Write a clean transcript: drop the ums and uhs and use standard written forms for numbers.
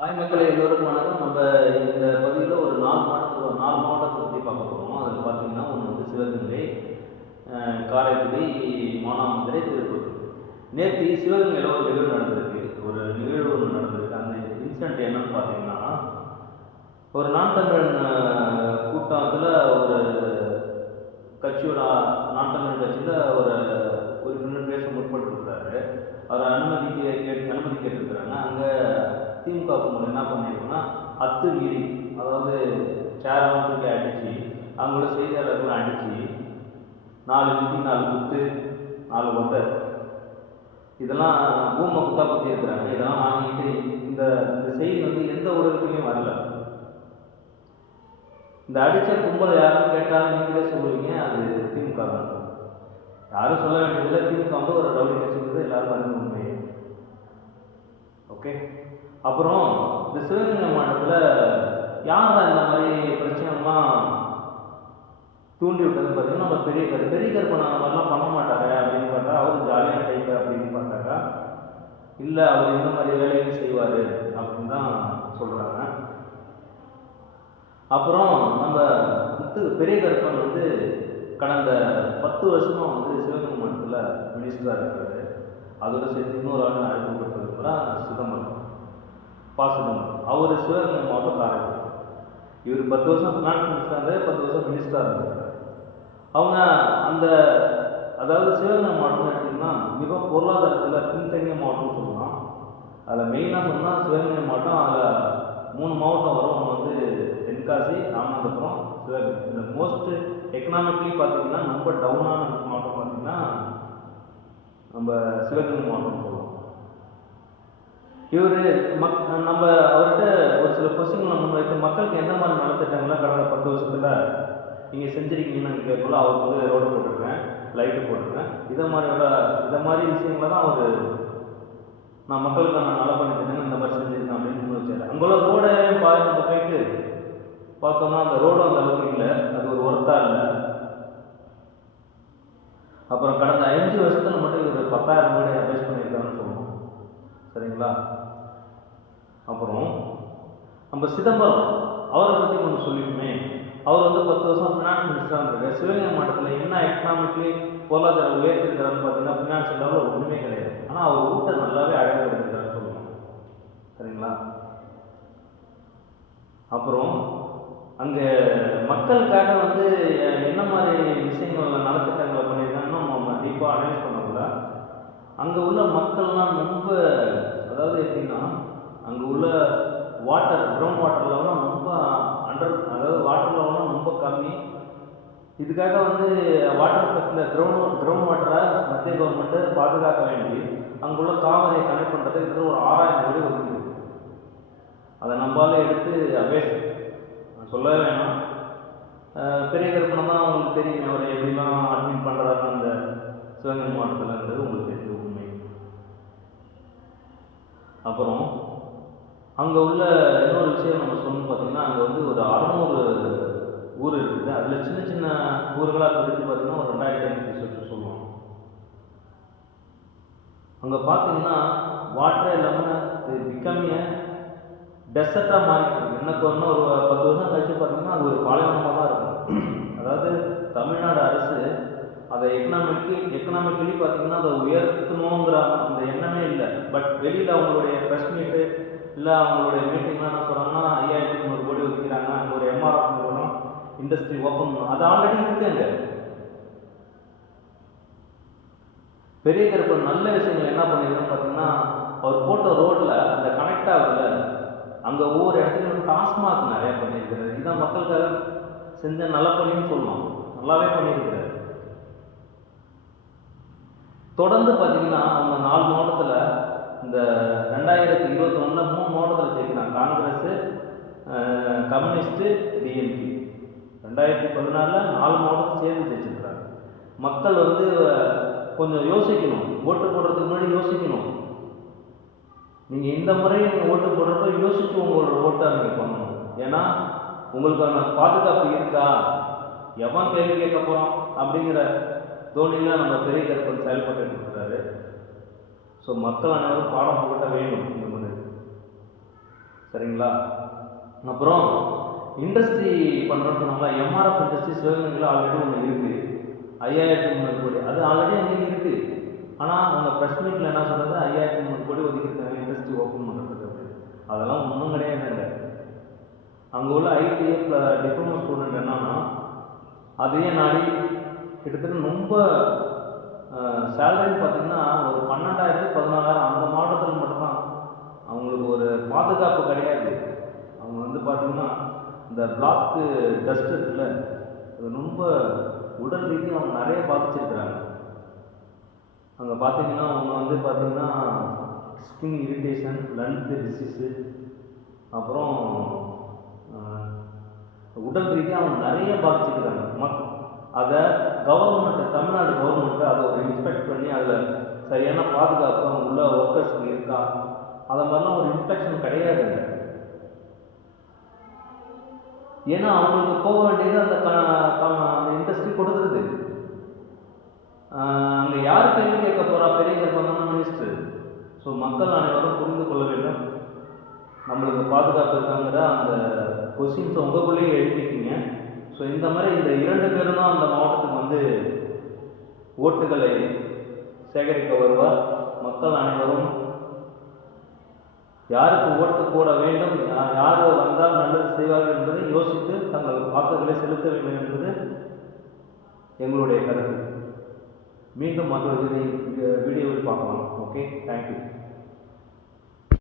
Hi மக்களே, எல்லோருக்கும் வணக்கம். நம்ம இந்த பதிவில் ஒரு 4 மாவட்டத்தை பற்றி பார்க்க போகிறோம். அதில் பார்த்தீங்கன்னா ஒன்று வந்து சிவகங்கை, காரைக்குடி, மானாமதுரை, திருப்பூர். நேற்று சிவகங்கையில் ஒரு நிகழ்வு நடந்திருக்கு. ஒன்று நடந்திருக்கு. அந்த இன்சிடென்ட் என்னன்னு பார்த்தீங்கன்னா, ஒரு நான் தமிழன் கூட்டத்தில் ஒரு கட்சியோட நான் தமிழ் கட்சியில் ஒரு உறுப்பினர் பேச முற்பட்டுருக்கிறாரு. அவர் அனுமதி கேட்டிருக்கிறாங்க. அங்கே திமுக கும்பல் என்ன பண்ணியிருக்கோன்னா அத்துமீறி, அதாவது சேரெல்லாம் தூக்கி அடித்து, அவங்களோட செய்தியாளர்கள் அடித்து 4 மிதி 4 குத்து 4 ஒத்தை இதெல்லாம் பூமை குத்தா பற்றி இருக்கிறாங்க. இதெல்லாம் வாங்கிட்டு இந்த செய்தி வந்து எந்த ஊடகத்துலையும் வரல. இந்த அடித்த கும்பல் யாரும் கேட்டாலும் நீங்களே சொல்லுவீங்க, அது திமுக தான். யாரும் சொல்ல வேண்டியதில்லை, திமுக வந்து ஒரு ரவுடி கட்சிங்கிறது எல்லாரும் அறிந்த உண்மை. ஓகே. அப்புறம் இந்த சிவகங்கை மாவட்டத்தில் யார் இந்த மாதிரி பிரச்சனைலாம் தூண்டி விட்டதுன்னு பார்த்தீங்கன்னா, நம்ம பெரிய கருப்பன் அந்த மாதிரிலாம் பண்ண மாட்டாங்க அப்படின்னு பார்த்தா, அவர் ஜாலியாக டைப்பு அப்படின்னு பார்த்தாக்கா, இல்லை அவர் இந்த மாதிரி வேலையும் செய்வார் அப்படின்னு தான் சொல்கிறாங்க. அப்புறம் நம்ம பெரிய கருப்பன் வந்து கடந்த 10 வருஷமாக வந்து சிவகங்கை மாவட்டத்தில் மினிஸ்டராக இருக்கிறாரு. அதோட சேர்த்து இன்னொரு ஆள் அறிமுகப்படுத்துறதுனா சிதம்பரம், சிதம்பரம். அவர் சிவகங்கை மாவட்டம் காரைக்குடி. இவர் 10 வருஷம் ஃபினான்ஸ் மினிஸ்டராக 10 வருஷம் மினிஸ்டராக இருந்தார். அவங்க அந்த அதாவது சிவகங்கை மாவட்டம் எடுத்திங்கன்னா மிக பொருளாதாரத்தில் பின்தங்கிய மாவட்டம்னு சொல்லலாம். அதில் மெயினாக சொன்னால் சிவகங்கை மாவட்டம், அதில் 3 மாவட்டம் வரும். ஒன்று வந்து தென்காசி, ராமநாதபுரம், சிவகங்கை. இந்த மோஸ்ட் எக்கனாமிக்கலி பார்த்தீங்கன்னா ரொம்ப டவுனான மாவட்டம் பார்த்தீங்கன்னா நம்ம சிவகங்கை மாவட்டம்னு சொல்லுவோம். இவர் நம்ம அவர்கிட்ட ஒரு சில கொஸ்டின்களை முன்வைத்து மக்களுக்கு எந்த மாதிரி நலத்திட்டங்கள்லாம் கடந்த 10 வருஷத்தில் நீங்கள் செஞ்சுருக்கீங்கன்னு கேட்கல. அவருக்கு வந்து ரோடு போட்டிருக்கேன், லைட்டு போட்டிருக்கேன், இதை மாதிரி விஷயங்களை தான் அவர் நான் மக்களுக்கு நான் நல்லா பண்ணிட்டேன், இந்த மாதிரி செஞ்சுருக்கேன் அப்படின்னு முன் வச்சார். அங்குள்ள ரோடை நம்ம போயிட்டு பார்த்தோம்னா அந்த ரோடும் அந்த அளவுக்கு இல்லை, அது ஒரு ஒர்த்தாக இல்லை. அப்புறம் கடந்த 5 வருஷத்தில் மட்டும் இவர் 10,000 வீடு அட்வைஸ் பண்ணியிருக்காருன்னு சொல்லுவோம். சரிங்களா? அப்புறம் நம்ம சிதம்பரம், அவரை பற்றி கொஞ்சம் சொல்லிக்குமே. அவர் வந்து 10 வருஷம் ஃபினான்ஸ் மினிஸ்டராக இருந்திருக்காரு. சிவகங்கை மாவட்டத்தில் என்ன எக்கனாமிக்கலி பொருளாதார உயர்த்திருக்கிறாருன்னு பார்த்தீங்கன்னா ஃபினான்ஷியல் லெவலில் ஒன்றுமே கிடையாது. ஆனால் அவர் ஊட்ட நல்லாவே அழகப்படுத்திருக்காருன்னு சொல்லுவோம். சரிங்களா? அப்புறம் அங்கே மக்களுக்காக வந்து என்ன மாதிரி விஷயங்கள் நலத்திட்டங்களை பண்ணியிருக்காங்கன்னா நம்ம டீப்பாக அனலைஸ் பண்ணக்கூட. அங்கே உள்ள மக்கள்லாம் ரொம்ப, அதாவது எப்படின்னா, அங்கே உள்ள கிரவுண்ட் வாட்டர் லெவலாம் ரொம்ப அதாவது வாட்டர் லெவலாம் ரொம்ப கம்மி. இதுக்காக வந்து வாட்டர் ப்ளஸில் கிரவுண்ட் வாட்டரை மத்திய கவர்மெண்ட்டு பாதுகாக்க வேண்டி அங்குள்ள காவிரியை கனெக்ட் பண்ணுறதுக்கு ஒரு 6,000 கோடி ஒதுக்குது. அதை நம்மளால எடுத்து அவேஸ் சொல்லவே வேணாம். பெரிய கருப்பனை தான் உங்களுக்கு தெரியும், அவர் எப்படிலாம் அட்மிட் பண்ணுறாரு அந்த சிவகங்கை மாவட்டத்தில்ன்றது உங்களுக்கு தெரிஞ்ச உண்மை. அப்புறம் அங்கே உள்ள இன்னொரு விஷயம் நம்ம சொல்லணும்னு பார்த்தீங்கன்னா, அங்கே வந்து ஒரு 600 ஊர் இருக்குது. அதில் சின்ன சின்ன ஊர்களாக பிரித்து பார்த்தீங்கன்னா ஒரு 2,500 சொச்சு சொல்லுவோம். அங்கே பார்த்தீங்கன்னா வாட்டரே இல்லாமல் பிகமிய டெசர்ட்டாக மாறிட்டு எனக்கு ஒரு 10 வருஷம் கழிச்சு பார்த்தீங்கன்னா அது ஒரு பாலைவனமாக தான் இருக்கும். அதாவது தமிழ்நாடு அரசு அதை எக்கனாமிக்கலி பார்த்தீங்கன்னா அதை உயர்த்தணுங்கிற அந்த எண்ணமே இல்லை. பட் வெளியில் அவங்களுடைய ப்ரெஸ் மீட்டு இல்லை அவங்களுடைய மீட்டிங்லாம் என்ன சொல்கிறாங்கன்னா 5,300 கோடி ஒதுக்கிறாங்க, அங்கே ஒரு எம்ஆர்எஃப் நிறுவனம் இண்டஸ்ட்ரி ஓப்பன் பண்ணணும். அது ஆல்ரெடி இருக்குங்க. பெரிய கருப்பன் நல்ல விஷயங்கள் என்ன பண்ணியிருக்கோன்னு பார்த்தீங்கன்னா, அவர் போட்ட ரோட்டில் அந்த கனெக்ட் ஆகுதுல, அங்கே ஒவ்வொரு இடத்துலையும் டாஸ்மாக் நிறையா பண்ணியிருக்கிறாரு. இதுதான் மக்களுக்காக செஞ்ச நல்ல பணின்னு சொல்லலாம். நல்லாவே பண்ணியிருக்கிறாரு. தொடர்ந்து பார்த்தீங்கன்னா அவங்க 4 மாவட்டத்தில் இந்த 2021 3 மாவட்டத்தில் ஜெயிக்கிறாங்க. Congress, communist, DMK. 2016 4 மாவட்டத்தில் சேர்ந்து ஜெயிச்சிருக்கிறாங்க. மக்கள் வந்து கொஞ்சம் யோசிக்கணும், ஓட்டு போடுறதுக்கு முன்னாடி யோசிக்கணும். நீங்கள் இந்த முறை நீங்கள் ஓட்டு போடுறப்ப யோசிச்சு உங்களோட ஓட்டை நீங்கள் பண்ணணும். ஏன்னா உங்களுக்கான பாதுகாப்பு இருக்கா, எவன் கேள்வி கேட்க போகிறோம் அப்படிங்கிற தோணியில் நம்ம பெரிய கருப்பன் செயல்பட்டு இருக்கிறாரு. ஸோ மக்கள் அனைவரும் பாடம் புகட்ட வேண்டும் இந்த முறை. சரிங்களா? அப்புறம் இண்டஸ்ட்ரி பண்ணுறோன்னு சொன்னாங்களா, எம்ஆர்எஃப் இண்டஸ்ட்ரி சிவகங்கையில் ஆல்ரெடி ஒன்று இருக்குது. 5300 கோடி அது ஆல்ரெடி அங்கே இருக்குது. ஆனால் அவங்க ப்ரெஸ் மீட்டில் என்ன சொல்கிறது, 5300 கோடி ஒதுக்கியிருக்காங்க இண்டஸ்ட்ரி ஓப்பன் பண்ணுறதுக்கு அப்படின்னு. அதெல்லாம் ஒன்றும் கிடையாதுங்க. அங்கே உள்ள ஐடிஐ டிப்ளமோ ஸ்டூடெண்ட் என்னன்னா அதையே நாடி கிட்டத்தட்ட ரொம்ப சேலரின்னு பார்த்தீங்கன்னா ஒரு 12,000 14,000 அந்த மாவட்டத்தில் மட்டும்தான். அவங்களுக்கு ஒரு பாதுகாப்பு கிடையாது. அவங்க வந்து பார்த்திங்கன்னா இந்த பிளாக்கு டஸ்ட் இருக்குல்ல, அது ரொம்ப உடல் ரீதியாக அவங்க நிறைய பாதிச்சிருக்கிறாங்க. அங்கே பார்த்தீங்கன்னா அவங்க வந்து பார்த்திங்கன்னா ஸ்கின் இரிட்டேஷன், லங்ஸ் டிசீஸு, அப்புறம் உடல் ரீதியாக அவங்க நிறைய பாதிச்சிருக்கிறாங்க. அதை கவர்மெண்ட்டு, தமிழ்நாடு கவர்மெண்ட்டு அதை ஒரு இன்ஸ்பெக்ட் பண்ணி அதில் சரியான பாதுகாப்பு அவங்க உள்ள ஒர்க்கர்ஸுக்கு இருக்கா, அதை மாதிரிலாம் ஒரு இன்ஸ்பெக்ஷன் கிடையாதுங்க. ஏன்னா அவங்களுக்கு போக வேண்டியது அந்த இண்டஸ்ட்ரி கொடுத்துருது. அங்கே யார் கேள்வி கேட்க போகிறா? பெரிய கர்ப்பமான மினிஸ்டர். ஸோ மக்கள் அனைவரும் புரிந்து கொள்ள வேண்டும், நம்மளுக்கு பாதுகாப்பு இருக்காங்கிற அந்த கொஸ்டின்ஸை உங்களுக்குள்ளேயே எழுதிக்கிங்க. ஸோ இந்த மாதிரி இந்த 2 பேரும் தான் அந்த மாவட்டத்துக்கு வந்து ஓட்டுகளை சேகரிக்க வருவார். மக்கள் அனைவரும் யாருக்கு ஓட்டு போட வேண்டும், யார் வந்தால் நல்லது செய்வார்கள் என்பதை யோசித்து தங்கள் வாக்குகளை செலுத்த வேண்டும் என்பது எங்களுடைய கருத்து. மீண்டும் மற்றொரு வீடியோவில் பார்க்கலாம். Okay, thank you.